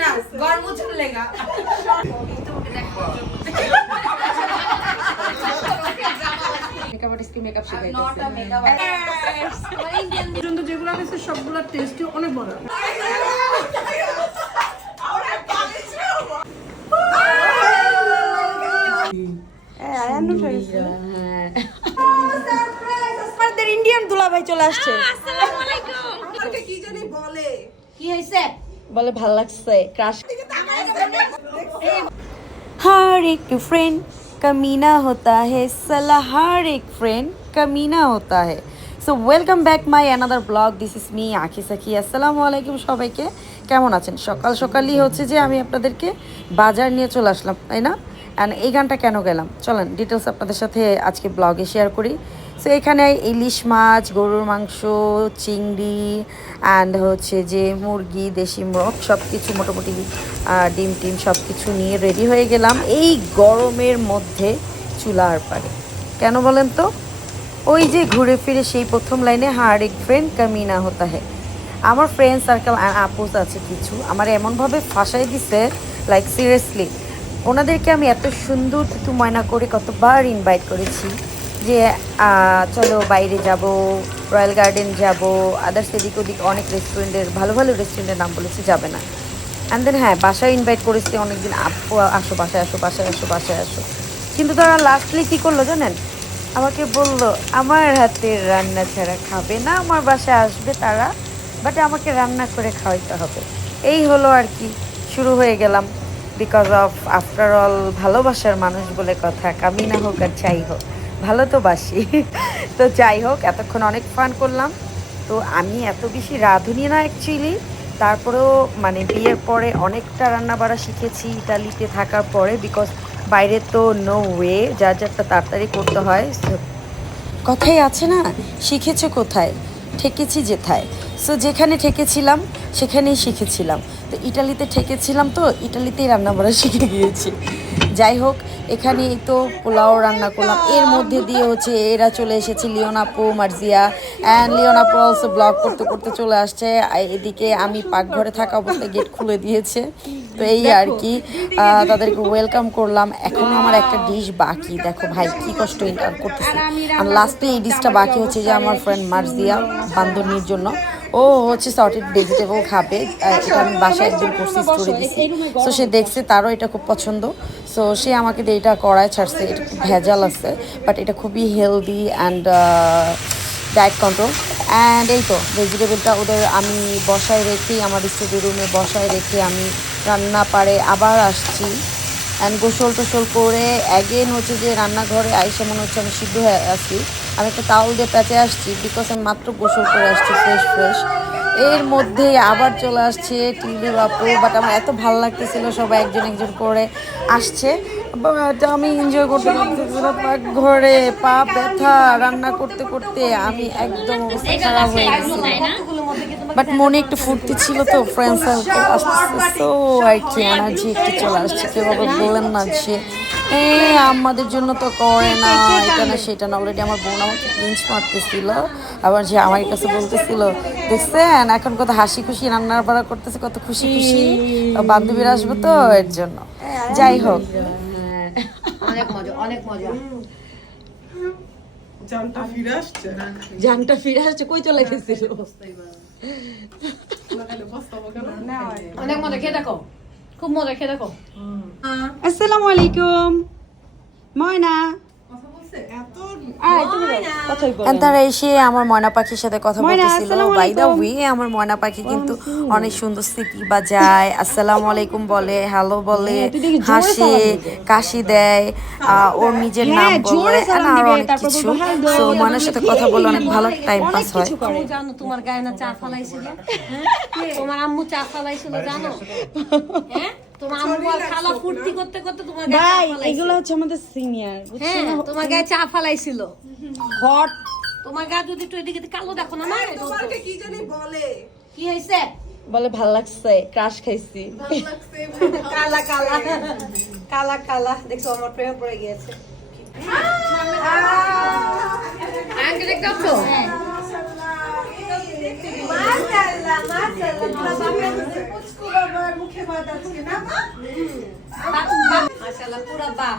না গর্ব চলেগা makeup artist কি মেকআপ শেখাইতেছে নট আ মেকআপ পর্যন্ত যেগুলো আছে সবগুলোর টেস্টই অনেক বড় আমাদের ইন্ডিয়ান দুলাভাই চলে আসছে আসসালামু আলাইকুম কি জানি বলে কি হইছে বলে ভাল লাগছে ক্রাশ हर एक फ्रेंड कमीना होता है सला हर एक फ्रेंड कमीना होता है so welcome back my another blog this is me আখি সাকি আসসালামু আলাইকুম সবাইকে কেমন আছেন সকাল সকালই হচ্ছে যে আমি আপনাদেরকে বাজার নিয়ে চলে আসলাম তাই না অ্যান্ড এই গানটা কেন গেলাম চলেন ডিটেলস আপনাদের সাথে আজকে ব্লগে শেয়ার করি সো এখানে ইলিশ মাছ গরুর মাংস চিংড়ি অ্যান্ড হচ্ছে যে মুরগি দেশি মোরগ সব কিছু মোটামুটি ডিম টিম সব কিছু নিয়ে রেডি হয়ে গেলাম এই গরমের মধ্যে চুলার পাড়ে কেন বলেন তো ওই যে ঘুরে ফিরে সেই প্রথম লাইনে হার এক ফ্রেন্ড কামিনা হতা হে আমার ফ্রেন্ড সার্কেল আপুস আছে কিছু আমার এমনভাবে ফাঁসাই দিছে লাইক সিরিয়াসলি ওনাদেরকে আমি এত সুন্দর তুতু ময়না করে কতবার ইনভাইট করেছি যে চলো বাইরে যাব রয়্যাল গার্ডেন যাব আদার্স এদিক ওদিক অনেক রেস্টুরেন্টের ভালো ভালো রেস্টুরেন্টের নাম বলেছে যাবে না অ্যান্ড দেন হ্যাঁ বাসায় ইনভাইট করেছি অনেকদিন আপু আসো বাসায় আসো বাসায় আসো বাসায় আসো কিন্তু তারা লাস্টলি কী করলো জানেন আমাকে বলল আমার হাতের রান্না ছাড়া খাবে না আমার বাসায় আসবে তারা বাট আমাকে রান্না করে খাওয়াইতে হবে এই হলো আর কি শুরু হয়ে গেলাম বিকজ অফ আফটার অল ভালোবাসার মানুষ বলে কথা কামিনা হোক আর চাই হোক ভালো তো বাসি তো যাই হোক এতক্ষণ অনেক ফান করলাম তো আমি এত বেশি রাঁধুনি না অ্যাকচুয়ালি তারপরেও মানে বিয়ের পরে অনেকটা রান্না বাড়া শিখেছি ইতালিতে থাকার পরে বিকজ বাইরে তো নো ওয়ে যার যারটা তাড়াতাড়ি করতে হয় কথাই আছে না শিখেছো কোথায় ঠেকেছি যেথায় সো যেখানে ঠেকেছিলাম সেখানেই শিখেছিলাম তো ইটালিতে ঠেকেছিলাম তো ইটালিতেই রান্না বাড়া শিখে গিয়েছি যাই হোক এখানে তো পোলাও রান্না করলাম এর মধ্যে দিয়ে হচ্ছে এরা চলে এসেছে লিওনাপু মার্জিয়া অ্যান্ড লিওনাপু অলসো ব্লগ করতে করতে চলে আসছে এদিকে আমি পাকঘরে থাকা অবস্থায় গেট খুলে দিয়েছে তো এই আর কি তাদেরকে ওয়েলকাম করলাম এখনও আমার একটা ডিশ বাকি দেখো ভাই কী কষ্ট ইন্টার করতেছে আর লাস্টে এই ডিশটা বাকি হচ্ছে যে আমার ফ্রেন্ড মার্জিয়া বান্ধবীর জন্য ও হচ্ছে সর্টেড ভেজিটেবল খাবে এটা আমি বাসায় একদিন করছি স্টোরি দিচ্ছি সো সে দেখছে তারও এটা খুব পছন্দ সো সে আমাকে দিয়ে এটা করায় ছাড়ছে এটা খুব ভেজাল আছে বাট এটা খুবই healthy and diet control and এই তো ভেজিটেবলটা ওদের আমি বসায় রেখেই আমার স্টুডিও রুমে বসায় রেখে আমি রান্না পারে আবার আসছি অ্যান্ড গোসল টোসল করে অ্যাগেন হচ্ছে যে রান্নাঘরে আইসে মনে হচ্ছে আমি সিদ্ধ হয়ে আসছি আমি একটা তাওল দিয়ে প্যাঁচে আসছি বিকজ আমি মাত্র গোসল করে আসছি ফ্রেশ এর মধ্যে আবার চলে আসছে টিভি বাপু বাট আমার এত ভালো লাগতেছিল সবাই একজন একজন করে আসছে বাট আমি এনজয় করতে পারতেছিলাম ঘরে পা ব্যথা রান্না করতে করতে আমি একদম অবস্থা খারাপ হয়ে গেছি বাট মনে একটু ফুর্তি ছিল তো ফ্রেন্ড সার্কেল আসতেছে তো আর কি এনার্জি একটু চলে আসছে কেউ আবার বললেন না যে আমাদের জন্য তো করে না এটা না সেটা না অলরেডি আমার বোন আমাকে পিঞ্চ মারতেছিল আবার যে আমার কাছে বলতেছিল দেখছেন এখন কত হাসি খুশি রান্না বাড়া করতেছে কত খুশি খুশি বান্ধবীরা আসবে তো এর জন্য যাই হোক অনেক মজা অনেক মজা জানটা ফিরে আসছে কই চলে গেছিল অনেক মজা খেয়ে দেখো খুব মজা খেয়ে দেখো আসসালামু আলাইকুম ময়না তারা এসে আমার ময়না পাখির সাথে কথা বলতেছিল বাই দা ওয়ে আমার ময়না পাখি কিন্তু অনেক সুন্দর সিটি বাজায় আসসালামু আলাইকুম বলে হ্যালো বলে হাসে কাশি দেয় ওর নিজের নাম বলে আর অনেক কিছু তো ময়নার সাথে কথা বলে অনেক ভালো টাইম পাস হয় জানো তোমার গায়ে না চা ফালাইছিল তোমার আম্মু চা ফালাইছিল জানো হ্যাঁ তোমার আম্মু আর খালা ফুর্তি করতে করতে তোমার গায়ে চা ফালাইছিল এগুলো হচ্ছে আমাদের সিনিয়র হ্যাঁ তোমার গায়ে চা ফালাইছিল হট তোমার গায়ে যদি একটু এদিকে কালো দেখো না মানে তোমাকে কি জানি বলে কি হইছে বলে ভাল লাগছে ক্রাশ খাইছি কালা কালা কালা কালা দেখছো আমার প্রেমে পড়ে গিয়েছে আঙ্কেল দেখো তো মাশাআল্লাহ মাশাআল্লাহ পুচকু বাবার মুখে মুখে ভাত আজকে না মা? মাশাআল্লাহ পুরা বাপ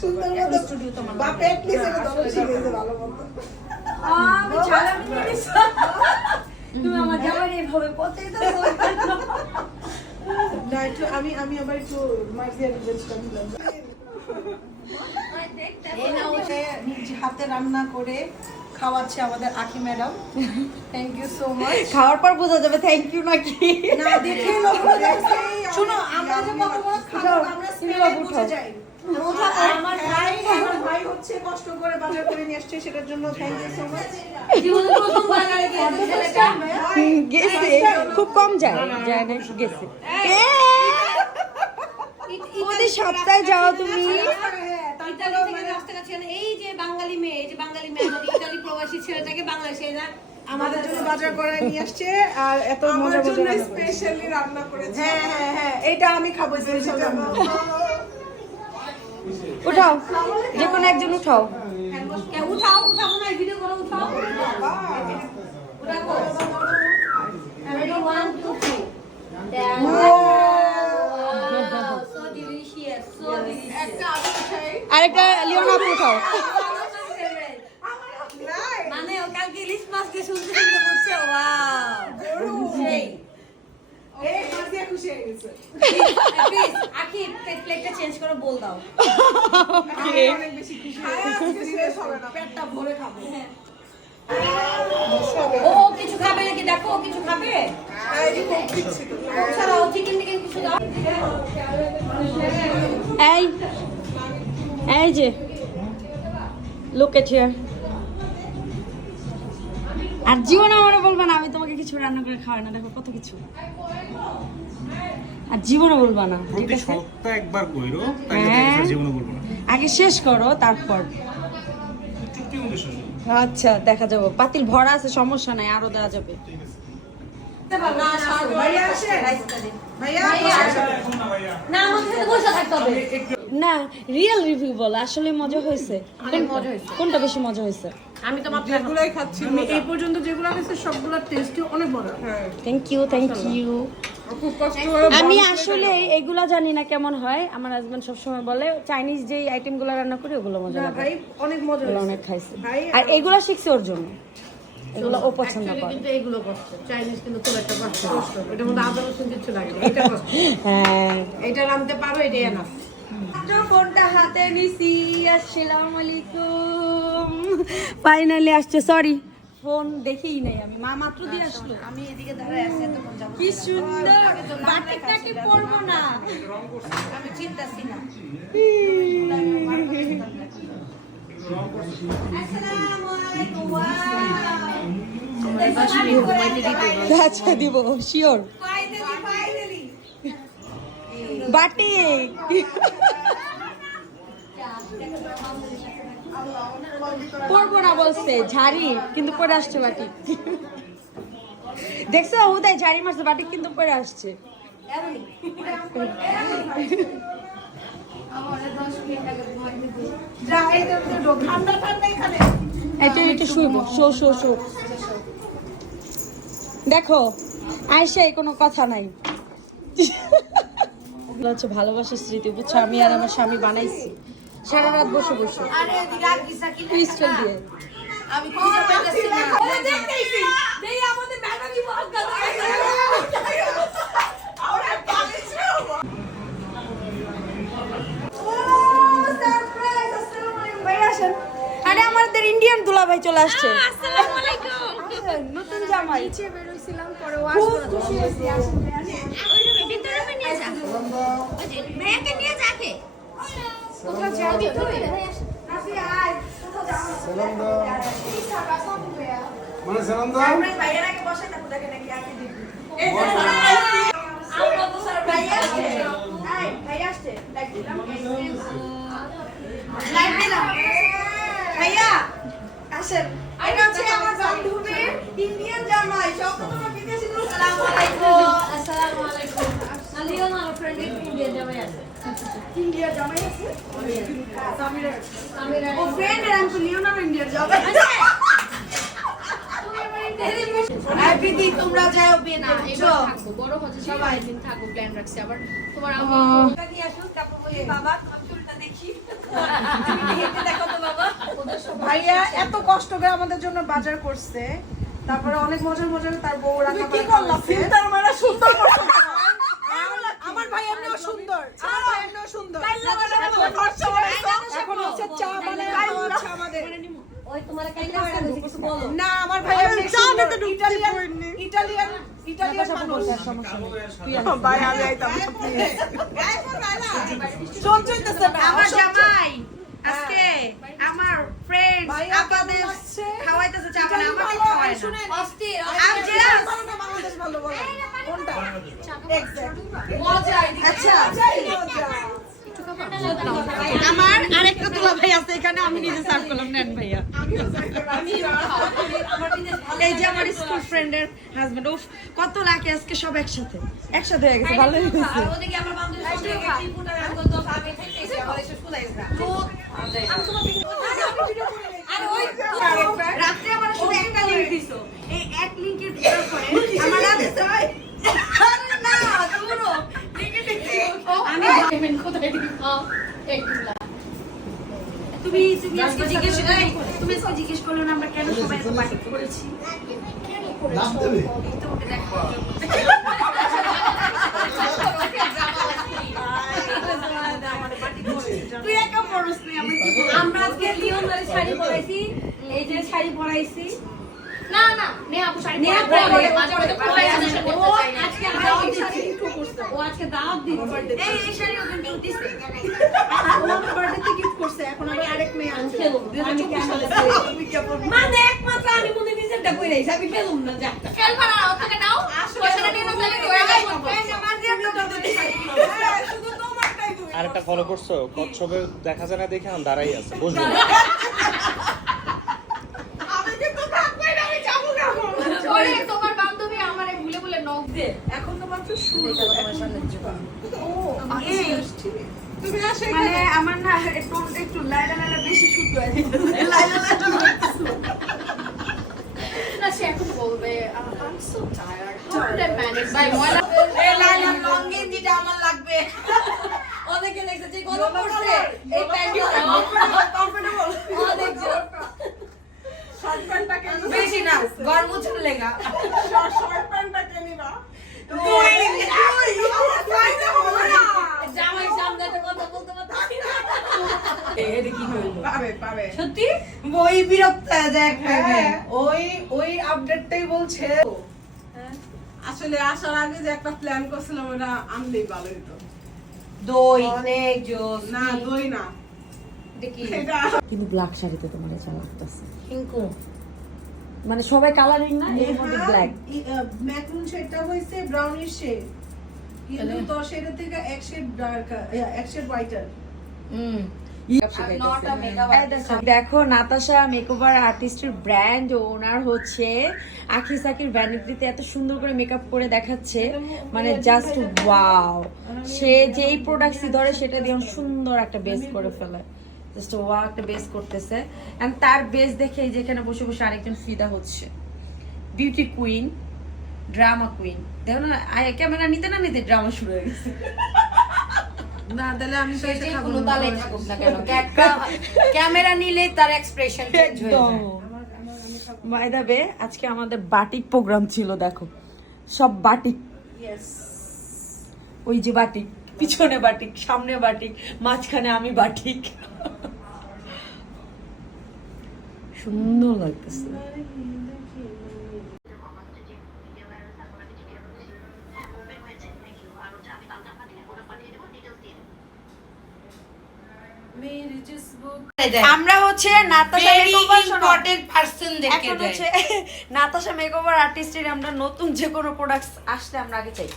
সুন্দর মতো বাপ at least এটা দম শিখেছে ভালো মতো। আমি ছাড়া নিয়ে নিছি। তুমি আমার জামাই এইভাবে পতেই তো না একটু আমি আবার একটু মার্জিয়া রিজেক্টটা দিলাম। এই না ওকে নিজ হাতে রান্না করে খাওয়াচ্ছে আমাদের Akhi madam. Thank you so much. খাওয়ার পর বোঝা যাবে থ্যাংক ইউ নাকি। না দেখে লোক শুনো আমরা যে কত বড় খাবো আমরা স্মেলে বুঝে যাই। আমার ভাই হচ্ছে কষ্ট করে বাজার করে নিয়ে আসছে সেটার জন্য থ্যাংক ইউ সো মাচ। জীবনে প্রথম বাজারে গিয়েছে ছেলেটা গেছে খুব কম যায় যায় না গেছে প্রতি সপ্তাহে যাও তুমি ইতালি থেকে রাস্তাঘাট ছিল এই যে বাঙালি মেয়ে আমাদের ইতালি প্রবাসী ছেলেটাকে বাংলাদেশে না আমাদের জন্য বাজার করে নিয়ে আসছে আর এত মজা মজা স্পেশালি রান্না করেছে। হ্যাঁ এটা আমি খাবো স্পেশাল রান্না। উঠাও যে কোনো একজন উঠাও উঠাবো না ভিডিও করে উঠাও উঠাবো ready 1 2 3 so delicious একটা আমি খাই আরেকটা লিওনা আপু উঠাও মানে ও কালকে ইলিশ মাছ দিয়ে শুনতে বলছে ওয়াও সেই এই মাঝে খুশি হয়ে গেছে। প্লিজ আখি প্লেটটা চেঞ্জ করে বল দাও অনেক বেশি খুশি আজকে শেষ হবে না পেটটা ভরে খাবো। ও কিছু খাবে নাকি দেখো ও কিছু খাবে ছাড়া ও চিকেন কিছু দাও এই যে লুক এট হিয়ার আর জীবনে মনে বলবে না আমি তোমাকে কিছু রান্না করে খাওয়াই না দেখো কত কিছু আর জীবনে বলবা না ঠিক প্রতি আছে সপ্তাহে একবার কইরো তাহলে হ্যাঁ। তার জীবনে বলবো না আগে শেষ করো তারপর চুক্তি মতো শেষ হবে। আচ্ছা দেখা যাবে পাতিল ভরা আছে সমস্যা নাই আরো দেওয়া যাবে ভাইয়া আসে ভাইয়া না আমাকে তো বসে থাকতে হবে না রিয়েল রিভিউ বলো আসলে মজা হয়েছে কোনটা বেশি মজা হয়েছে আমি তো মাত্র যেগুলাই খাচ্ছি আমি এই পর্যন্ত যেগুলো খাইছি সবগুলোর টেস্টই অনেক ভালো। থ্যাংক ইউ খুব কষ্ট করে আমি আসলে এগুলা জানি না কেমন হয় আমার হাজবেন্ড সবসময় বলে চাইনিজ যে আইটেমগুলো রান্না করি ওগুলো মজা লাগে ভাই অনেক মজা এগুলো হয়েছে। অনেক খাইছি ভাই, আর এগুলো শিখছি ওর জন্য এগুলো ও পছন্দ করে কিন্তু এইগুলো করছে চাইনিজ কিন্তু খুব একটা কষ্ট এটার মধ্যে আদা রসুন কিছু লাগে না এটা কষ্ট হ্যাঁ এটা রাঁধতে পারো এটাই এনাফ ফোনটা হাতে নিছি আসসালামু আলাইকুম ফাইনালি আসছে সরি ফোন দেখেই নাই আমি মা মাত্র দিয়ে আসলো আমি এদিকে দাঁড়ায় আছি এত মন যাব কি সুন্দর বাটিকটা কি পরবো না আমি চিন্তাছি না। আচ্ছা দিব শিওর বাটিক পরবো না বলছে ঝাড়ি কিন্তু পরে আসছে বাটিক দেখছো উদয় ঝাড়ি মারছে বাটিক কিন্তু পরে আসছে ঠান্ডা ঠান্ডা এখানে এটা শুইবো শো দেখো আয়সাই কোনো কথা নাই এগুলো হচ্ছে ভালোবাসার স্মৃতি বুঝছো আমি আর আমার স্বামী বানাইছি সারা রাত বসে বসে আরে এদিকে আর কিসা কি পিস্তল দিয়ে আমি খুঁজে পেতেছি না দেখতেছি দেই আমাদের ম্যাডামই বহুত গাল ওরা পালিয়েছে সারপ্রাইজ আসসালামু আলাইকুম ভাই আসেন আরে আমাদের ইন্ডিয়ান দুলাভাই চলে আসছে আসসালামু আলাইকুম নতুন জামাই নিচে বের হইছিলাম পরে ওয়াশ করে খুশি হইছি আসেন ওই রুমে ভিতরে রুমে নিয়ে যা ওই যে মেয়েকে নিয়ে যাকে কোথাও যাবি তুই আসি আয় কোথাও যাও সালাম দাও ঠিক আছে আসসালামু আলাইকুম মানে সালাম দাও আমরা ভাইয়ের আগে বসে থাকো দেখে নাকি আগে দেখি এই আমরা তো স্যার ভাই আসছে আয় ভাই আসছে লাইক দিলাম লাইক দিলাম ভাইয়া আসেন এটা হচ্ছে আমার বান্ধবীর ইন্ডিয়ান জামাই সব তো তোমার বিদেশি লোক আসসালামু আলাইকুম আসসালামু আলাইকুম আলিও না ফ্রেন্ড ইন্ডিয়া যাবে আছে ইন্ডিয়া জামাই আছে আমিরা ও ফ্রেন্ড আর আমি লিওনার ইন্ডিয়ার জামাই তুমি আমার ইন্ডিয়া আইপিডি তোমরা যাও বিয়ে না বুঝছো এবার থাকবো বড় হচ্ছে সবাই দিন থাকবো প্ল্যান রাখছি আবার তোমার আম্মু নিয়ে আসুন তারপর বলি বাবা তোমার চুলটা দেখি হেঁটে দেখো তো বাবা ভাইয়া এত কষ্ট করে আমাদের জন্য বাজার করছে, তারপরে অনেক মজার মজার তার বউ রান্না কি বান্না করলা? করছে। ফিল্টার মারা সুন্দর করছো। আমার ভাই এমনিও সুন্দর, আমার ভাই এমনিও সুন্দর। কাইল্লা বাসা বাবা খরচা বানাইছো। এখন হচ্ছে চা বানায় খাওয়াচ্ছে আমাদের। ওই তোমার কাইলা আছে কিছু বলো না আমার ভাই এমনি সুন্দর, ইটালিয়ান মানুষ। ভাই আমি আইতাম চল চলতেছে না আমার জামাই আজকে আমার ফ্রেন্ড ভাই আপনাদের আপনাদের আসছে খাওয়াইতেছে চা বানায় আমাকে ভালো, খাওয়ায় না শুনেন অস্থির I'm jealous. ভালো না বাংলাদেশ ভালো বলেন কোনটা এক্স্যাক্টলি মজা আচ্ছা মজা। আমার আরেকটা তোলা ভাই আছে এখানে আমি নিজে সার্ভ করলাম নেন ভাইয়া এই যে আমার স্কুল ফ্রেন্ডের হাজবেন্ড উফ কত লাগে আজকে সব একসাথে হয়ে গেছে ভালো হয়েছে ওদিকে আমার বান্ধবী সঙ্গে ত্রিপুরা রাখো তো আমি খাইতেছি আমার এসে ফুলাইছ না আরে ওই রাতে আমার শুধু একটা লিংক দিছো এই এক লিংকের পরে আমার রাতে না দূরো লিংকে দেখি আমি পেমেন্ট কোথায় দিব একটু তুমি আজকে জিজ্ঞেস করলো না আমরা কেন সবাই এত পার্টি করেছি তোমাকে দেখো তুই একা পড়স নি আমি কি করব? আমরা আজকে লিওনের শাড়ি পরাইছি এই যে শাড়ি পরাইছি না না নে আপু শাড়ি নে পরে পরে, মাঝে মাঝে পরে, কোলাইজেশন ও করতে চাই না আজকে দাওয়াত দিচ্ছে ও আজকে দাওয়াত দিচ্ছে এই শাড়ি ওকে গিফট দিছে আমার বার্থডেতে গিফট করছে, এখন আমি আরেক মেয়ে আনছে খেলুম, আমি কেমন মানে একমাত্র আমি মনে নিজেরটা কইরাইছি আমি পেলুম না যা খেলবা না ওখানে নাও পয়সাটা নিয়ে নাও তাহলে ওরা গাই করব এই যে আমার দিয়ে তো দিতে শুধু তোমারটাই দুই। আরেকটা ফলো করছো কচ্ছপে দেখা যায় না দেখে আমি দাঁড়াই আছে বুঝবো আমি কিন্তু থাকবই না, আমি যাবো না এখন। ওরে তোমার বান্ধবী আমারে ভুলে ভুলে নক দে এখন তো মাত্র শুরু ও এই তুমি আসো মানে এখানে। আমার না টোনটা একটু লাইলা লাইলা বেশি শুদ্ধ হয়ে যাচ্ছে লাইলা লাইলা না সে এখন বলবে I'm so tired how did I manage ভাই ময়লা এই লাইলা লং গেঞ্জিটা আমার লাগবে অনেকে দেখছে যে গরম পড়ছে এই প্যান্টটা কমফোর্টেবল অনেক জোর শর্ট প্যান্টটা কেন বেশি না গরম উঠলে লেগা শর্ট প্যান্টটা কেন নিবা জামাই সামনে তো কথা বলতে পারছি না এটা কি হইলো পাবে পাবে সত্যি বই বিরক্ত হয়ে যায় এক হ্যাঁ, ওই আপডেটটাই বলছে আসলে আসার আগে যে একটা প্ল্যান করছিলাম ওটা আনলেই ভালো হতো। দই অনেক জোর না দই না দেখি এটা কিন্তু ব্ল্যাক শাড়িতে তোমার যা লাগতেছে হিংকু মানে সবাই কালারিং না এর মধ্যে ব্ল্যাক ম্যাকুন শেডটা হইছে ব্রাউনিশ শেড, কিন্তু তোর শেডের থেকে এক শেড ডার্ক, এক শেড হোয়াইটার। দেখো নাতাশা মেকওভার আর্টিস্টের ব্র্যান্ড ওনার হচ্ছে আখি সাকির ভ্যানিটিতে এত সুন্দর করে মেকআপ করে দেখাচ্ছে মানে জাস্ট ওয়াও সে যেই প্রোডাক্টসই ধরে সেটা দিয়ে সুন্দর একটা বেস করে ফেলে জাস্ট ওয়াও একটা বেস করতেছে এন্ড তার বেস দেখে এই যেখানে বসে বসে আরেকজন ফিদা হচ্ছে বিউটি কুইন ড্রামা কুইন দেখো না ক্যামেরা নিতে না নিতে ড্রামা শুরু হয়ে গেছে না তাহলে আমি তো এটা খাবো কোনো না তালে থাকুক না কেন ক্যামেরা নিলে তার এক্সপ্রেশন চেঞ্জ হয়ে যায় বাই দ্য ওয়ে আজকে আমাদের বাটিক প্রোগ্রাম ছিল দেখো সব বাটিক ওই যে বাটিক পিছনে বাটিক সামনে বাটিক মাঝখানে আমি বাটিক সুন্দর লাগতেছে আমরা হচ্ছে নাতাশা মেকওভার ইম্পর্টেন্ট পারসন দেখে দেয় হচ্ছে নাতাশা মেকওভার আর্টিস্টের আমরা নতুন যে কোনো প্রোডাক্টস আসলে আমরা আগে চাই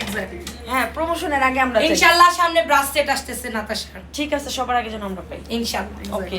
এক্স্যাক্টলি হ্যাঁ প্রমোশনের আগে আমরা চাই ইনশাআল্লাহ সামনে ব্রাশ সেট আসতেছে নাতাশার ঠিক আছে সবার আগে যেন আমরা পাই ইনশাআল্লাহ ওকে